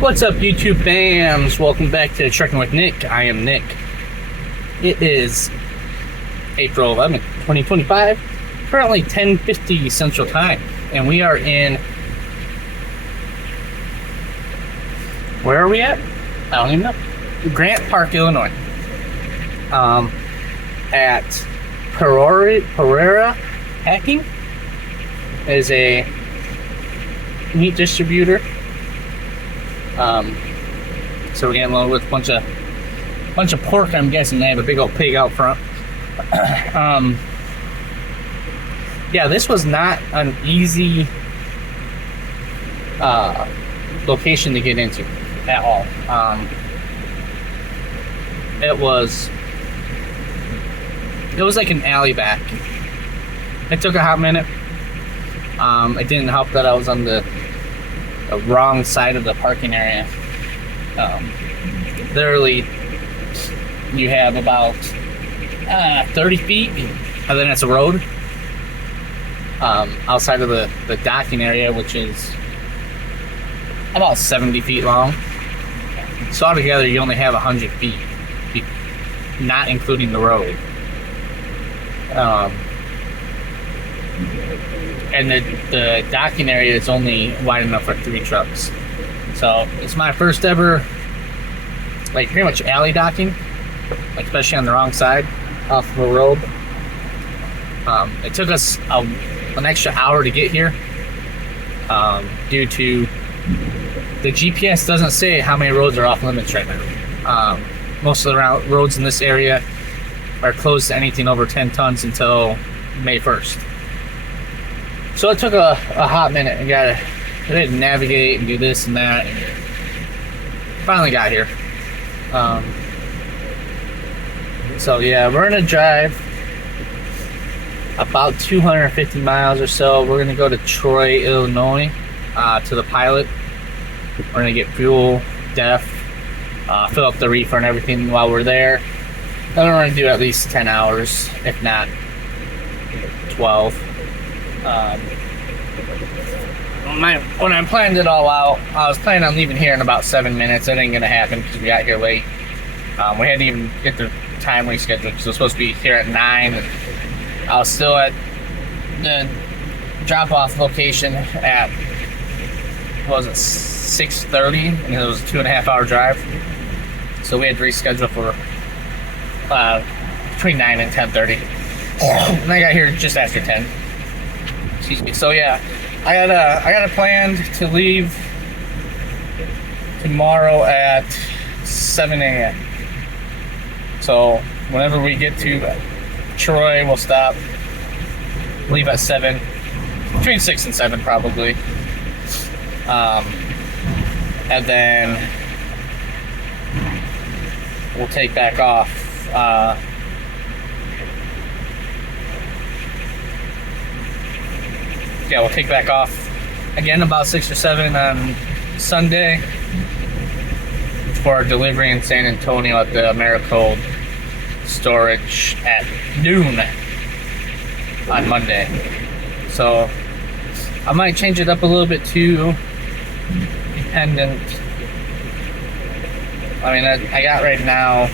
What's up, YouTube fams? Welcome back to Trucking with Nick. I am Nick. It is April 11th, 2025, currently 10:50 Central Time, and we are in... Where are we at? I don't even know. Grant Park, Illinois. At Pereira Packing is a meat distributor. So we're getting loaded with a bunch of pork. I'm guessing they have a big old pig out front. Yeah, this was not an easy location to get into at all. It was like an alley back. It took a hot minute. It didn't help that I was on the wrong side of the parking area. Literally, you have about 30 feet, and then it's a road outside of the docking area, which is about 70 feet long. So altogether, you only have 100 feet, not including the road. And the docking area is only wide enough for 3 trucks. So it's my first ever, like, pretty much alley docking, like, especially on the wrong side off of a road. It took us an extra hour to get here due to the GPS doesn't say how many roads are off limits right now. Most of the roads in this area are closed to anything over 10 tons until May 1st. So it took a hot minute. We had to navigate and do this and that. And finally got here. So yeah, we're gonna drive about 250 miles or so. We're gonna go to Troy, Illinois, to the pilot. We're gonna get fuel, def, fill up the reefer and everything while we're there. Then we're gonna do at least 10 hours, if not 12. When I planned it all out, I was planning on leaving here in about 7 minutes. That ain't gonna happen because we got here late. We had to even get the time rescheduled because it was supposed to be here at 9. And I was still at the drop-off location at, what was it, 6:30, and it was a 2.5 hour drive. So we had to reschedule for between 9 and 10:30. And I got here just after 10. Excuse me. So yeah, I got a plan to leave tomorrow at 7 a.m. So whenever we get to Troy, we'll stop, leave at 7, between 6 and 7 probably, and then we'll take back off. Yeah, we'll take back off again about 6 or 7 on Sunday for our delivery in San Antonio at the Americold storage at noon on Monday. So I might change it up a little bit too, dependent. I mean, I got right now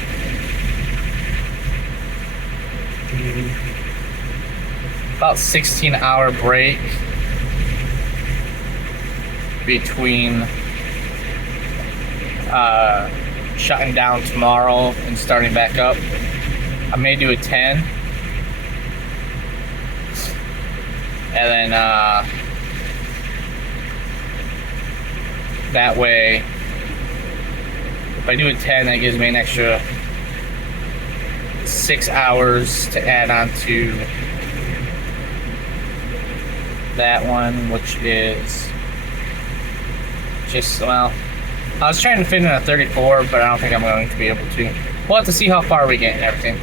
about 16-hour break between shutting down tomorrow and starting back up. I may do a 10, and then that way, if I do a 10, that gives me an extra 6 hours to add on to that one, which is just, well, I was trying to fit in a 34, but I don't think I'm going to be able to. We'll have to see how far we get and everything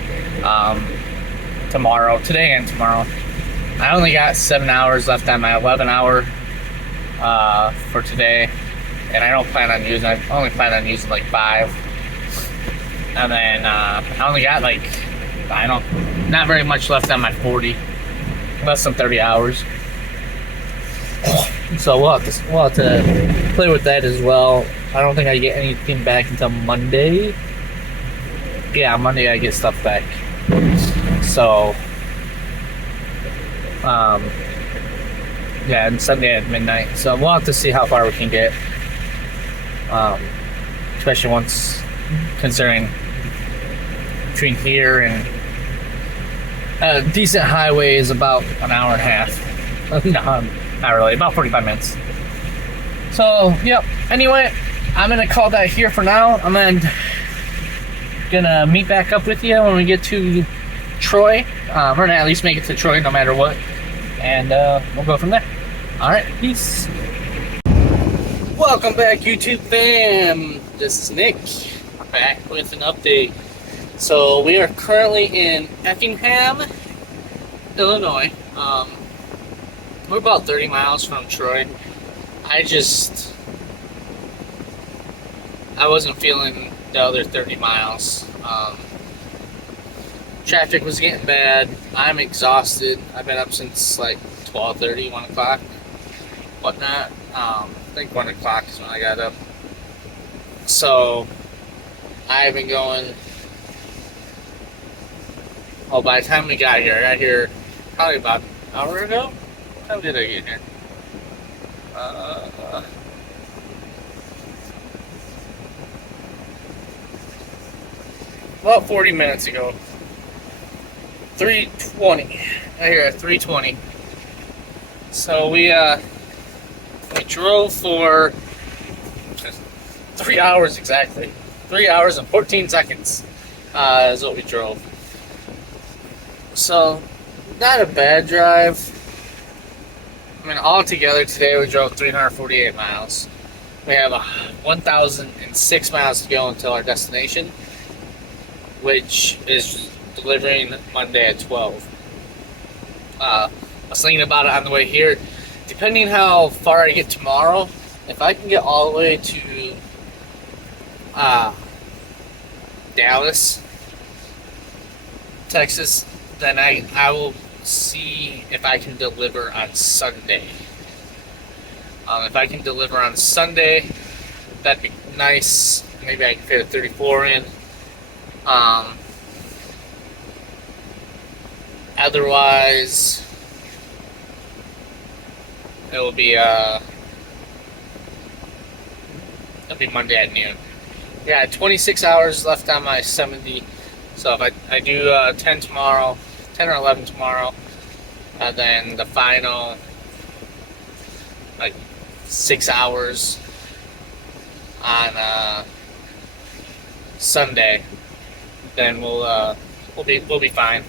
today and tomorrow. I only got 7 hours left on my 11 hour for today, and I don't plan on using, I only plan on using like 5. And then I only got like, not very much left on my 40, less than 30 hours. So we'll have to play with that as well. I don't think I get anything back until Monday. Yeah, Monday I get stuff back. So, yeah, and Sunday at midnight. So we'll have to see how far we can get. Especially once, considering between here and a decent highway is about an hour and a half. No, not really, about 45 minutes. So, yep. Anyway, I'm gonna call that here for now. I'm gonna meet back up with you when we get to Troy. We're gonna at least make it to Troy no matter what, and we'll go from there. All right, peace. Welcome back, YouTube fam. This is Nick, back with an update. So we are currently in Effingham, Illinois. We're about 30 miles from Troy. I wasn't feeling the other 30 miles. Traffic was getting bad. I'm exhausted. I've been up since like 12:30, 1 o'clock, whatnot. I think 1 o'clock is when I got up. So I've been going. Oh, by the time we got here probably about an hour ago. What time did I get here? About 40 minutes ago. 3:20. I hear at 3:20. So we drove for 3 hours exactly. 3 hours and 14 seconds is what we drove. So not a bad drive. I mean, altogether today we drove 348 miles. We have 1,006 miles to go until our destination, which is delivering Monday at 12. I was thinking about it on the way here. Depending how far I get tomorrow, if I can get all the way to Dallas, Texas, then I will see if I can deliver on Sunday. If I can deliver on Sunday, that'd be nice. Maybe I can fit a 34 in. Otherwise, it'll be Monday at noon. Yeah, 26 hours left on my 70. So if I do 10 tomorrow, 10 or 11 tomorrow, and then the final like 6 hours on Sunday, then we'll be fine.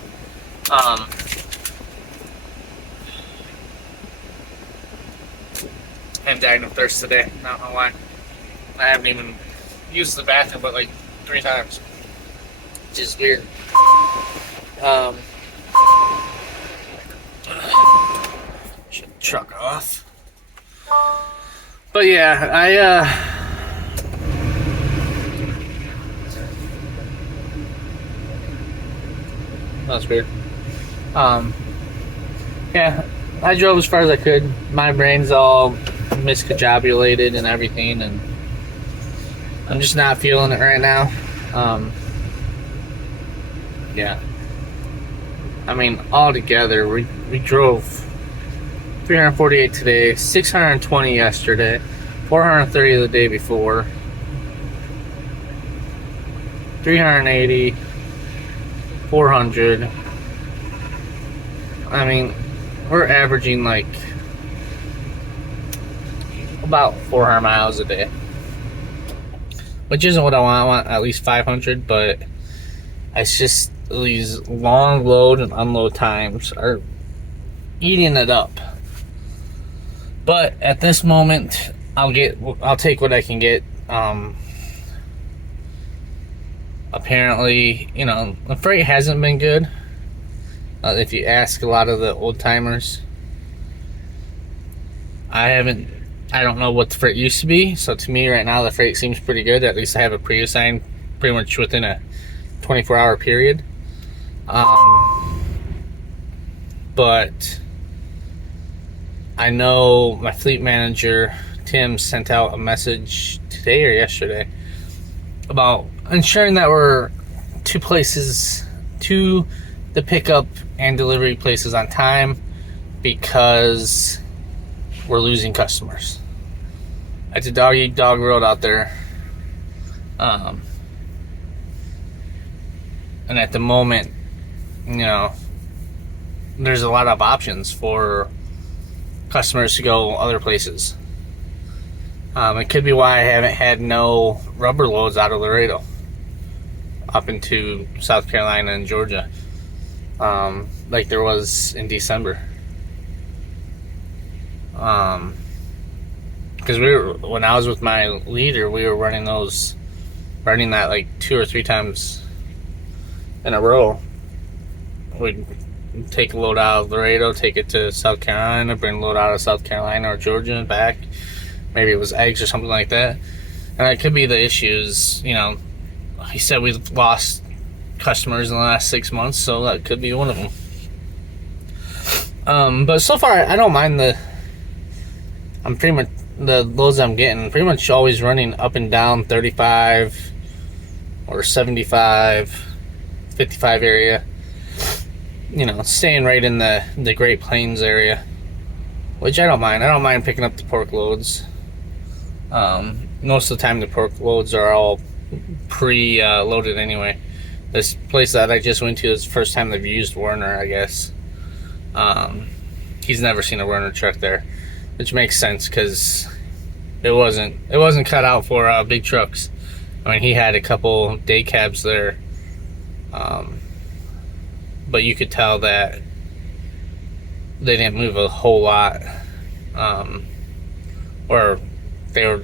I'm dying of thirst today. I don't know why. I haven't even used the bathroom but like 3 times, which is weird. Shut the truck off. But yeah, that's weird. Yeah, I drove as far as I could. My brain's all miscajabulated and everything, and I'm just not feeling it right now. Yeah. I mean, altogether, we drove 348 today, 620 yesterday, 430 the day before, 380, 400. I mean, we're averaging like about 400 miles a day, which isn't what I want. I want at least 500, but it's just these long load and unload times are eating it up. But at this moment, I'll take what I can get. Apparently, you know, the freight hasn't been good. If you ask a lot of the old timers, I don't know what the freight used to be. So to me right now, the freight seems pretty good. At least I have it pre-assigned pretty much within a 24-hour period. But I know my fleet manager Tim sent out a message today or yesterday about ensuring that we're to the pickup and delivery places on time, because we're losing customers. It's a dog eat dog world out there. And at the moment, there's a lot of options for customers to go other places. It could be why I haven't had no rubber loads out of Laredo up into South Carolina and Georgia, like there was in December. Because when I was with my leader, we were running that like 2 or 3 times in a row. We'd take a load out of Laredo, take it to South Carolina, bring a load out of South Carolina or Georgia and back. Maybe it was eggs or something like that. And it could be the issues, he said we've lost customers in the last 6 months, so that could be one of them. But so far, I don't mind the loads I'm getting, pretty much always running up and down 35 or 75, 55 area. Staying right in the Great Plains area, which I don't mind. I don't mind picking up the pork loads. Most of the time the pork loads are all pre-loaded anyway. This place that I just went to is the first time they've used Werner, I guess. He's never seen a Werner truck there, which makes sense because it wasn't cut out for big trucks. I mean, he had a couple day cabs there, but you could tell that they didn't move a whole lot, or they're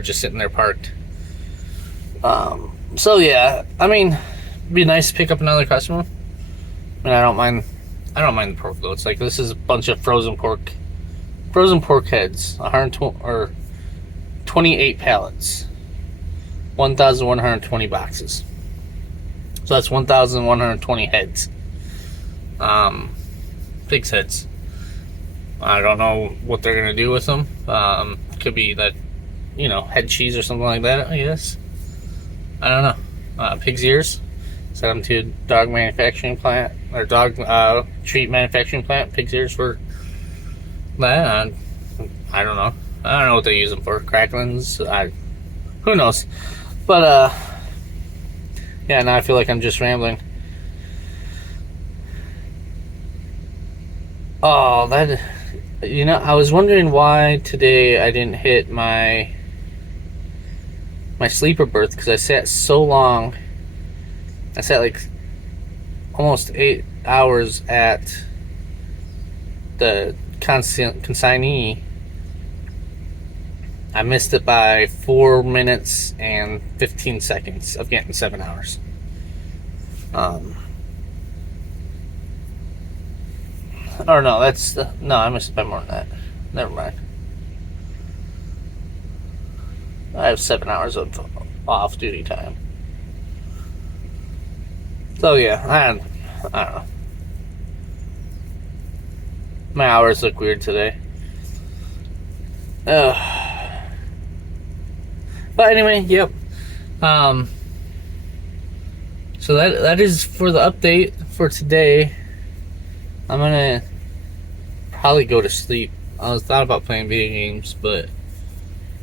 just sitting there parked. So yeah, I mean, it'd be nice to pick up another customer. I mean, I don't mind the pork loads. Like, this is a bunch of frozen pork heads, 120 or 28 pallets, 1,120 boxes. So that's 1,120 heads. Pig's heads. I don't know what they're gonna do with them. Could be that, head cheese or something like that, I guess. I don't know. Pig's ears. Send them to a dog manufacturing plant, or dog treat manufacturing plant. Pig's ears for that. I don't know. I don't know what they use them for. Cracklings. Who knows? But yeah. Now I feel like I'm just rambling. Oh, I was wondering why today I didn't hit my sleeper berth, because I sat so long. I sat like almost 8 hours at the consignee. I missed it by 4 minutes and 15 seconds of getting 7 hours. Or no, I missed it by more than that. Never mind. I have 7 hours of off-duty time. So yeah, I don't know. My hours look weird today. But anyway, yep. So that is for the update for today. I'm gonna probably go to sleep. I thought about playing video games, but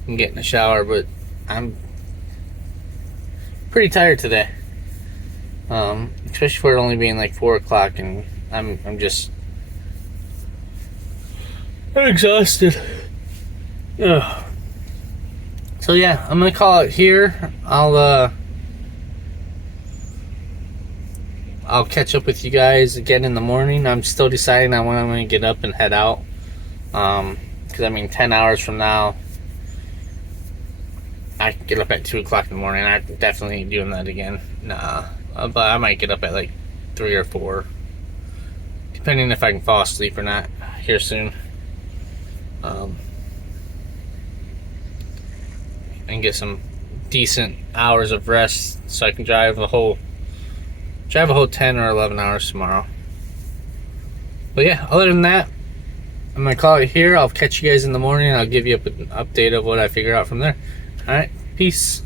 I'm getting a shower. But I'm pretty tired today, especially for it only being like 4 o'clock, and I'm exhausted. Ugh. So yeah, I'm gonna call it here. I'll catch up with you guys again in the morning. I'm still deciding on when I'm going to get up and head out. Because, 10 hours from now, I can get up at 2 o'clock in the morning. I definitely ain't doing that again. Nah. But I might get up at like 3 or 4. Depending if I can fall asleep or not here soon. And get some decent hours of rest so I can drive a whole 10 or 11 hours tomorrow. But yeah, other than that, I'm gonna call it here. I'll catch you guys in the morning. I'll give you an update of what I figure out from there. All right, peace.